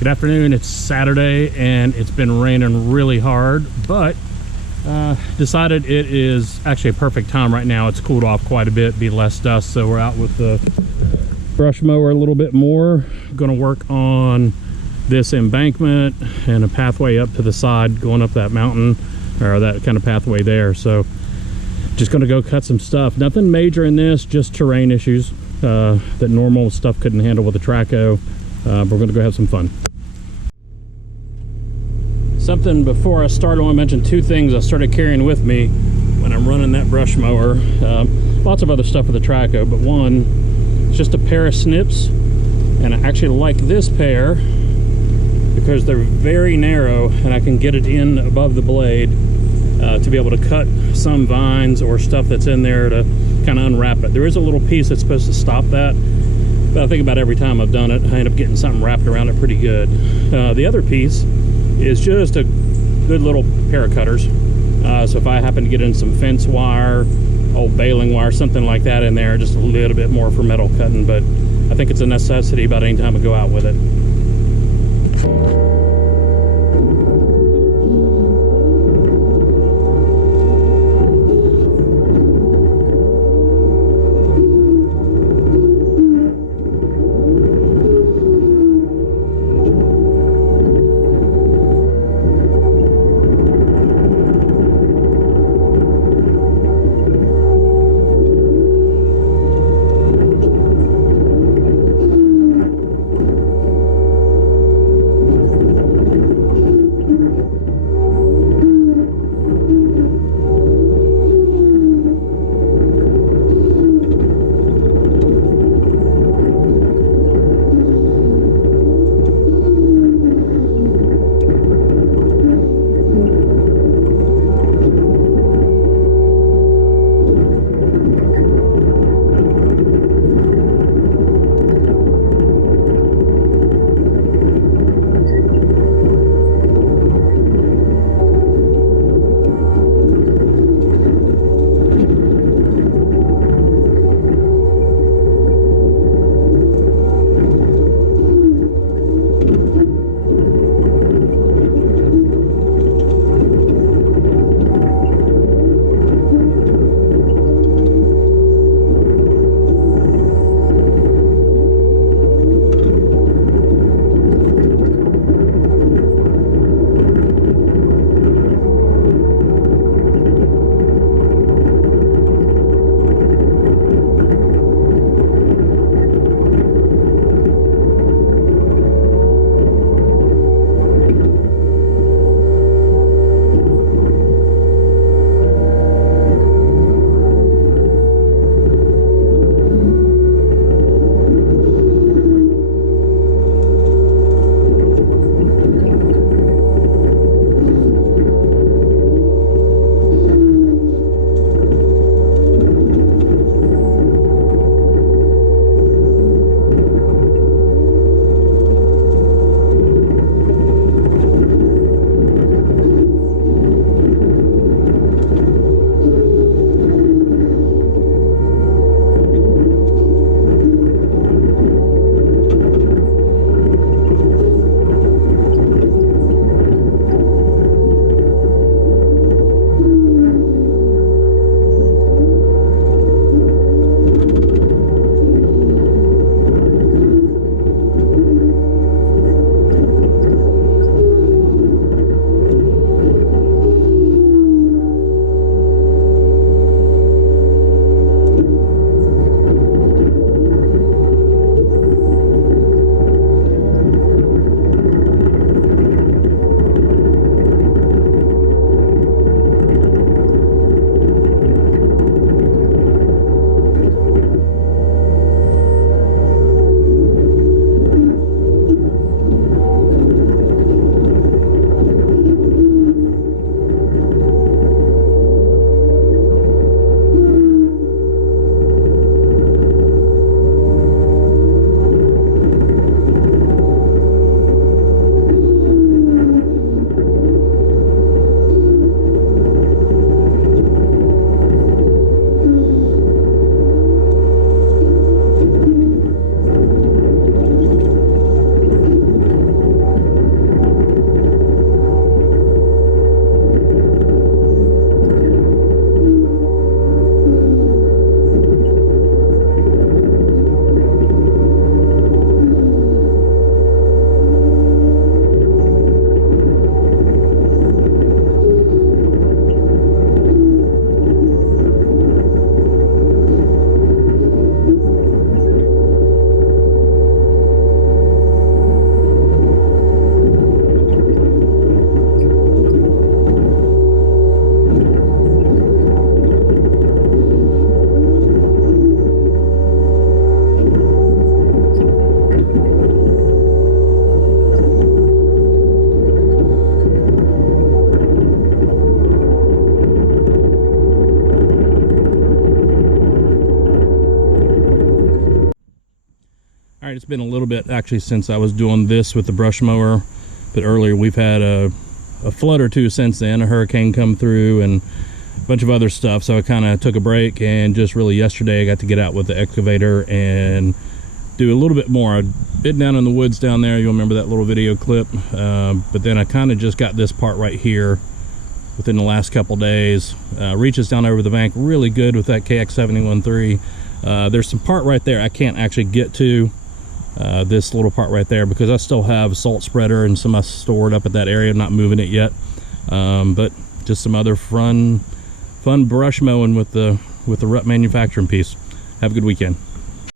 Good afternoon. It's Saturday and it's been raining really hard, but decided it is actually a perfect time right now. It's cooled off quite a bit, be less dust, so we're out with the brush mower a little bit more. Going to work on this embankment and a pathway up to the side going up that mountain, or that kind of pathway there. So just going to go cut some stuff. Nothing major in this, just terrain issues that normal stuff couldn't handle with the Traco. But we're going to go have some fun. Something before I start, I want to mention two things I started carrying with me when I'm running that brush mower. Lots of other stuff with the Traco, but one is just a pair of snips, and I actually like this pair because they're very narrow and I can get it in above the blade to be able to cut some vines or stuff that's in there to kind of unwrap it. There is a little piece that's supposed to stop that, but I think about every time I've done it, I end up getting something wrapped around it pretty good. The other piece is just a good little pair of cutters. So if I happen to get in some fence wire, old baling wire, something like that in there, just a little bit more for metal cutting, but I think it's a necessity about any time I go out with it. bit actually since I was doing this with the brush mower, but earlier we've had a flood or two since then, a hurricane come through and a bunch of other stuff, so I kind of took a break, and just really yesterday I got to get out with the excavator and do a little bit more. I'd been down in the woods down there, you'll remember that little video clip, but then I kind of just got this part right here within the last couple days. Reaches down over the bank really good with that KX71-3. There's some part right there I can't actually get to, this little part right there, because I still have a salt spreader and some stored up at that area. I'm not moving it yet, but just some other fun brush mowing with the rut manufacturing piece. Have a good weekend.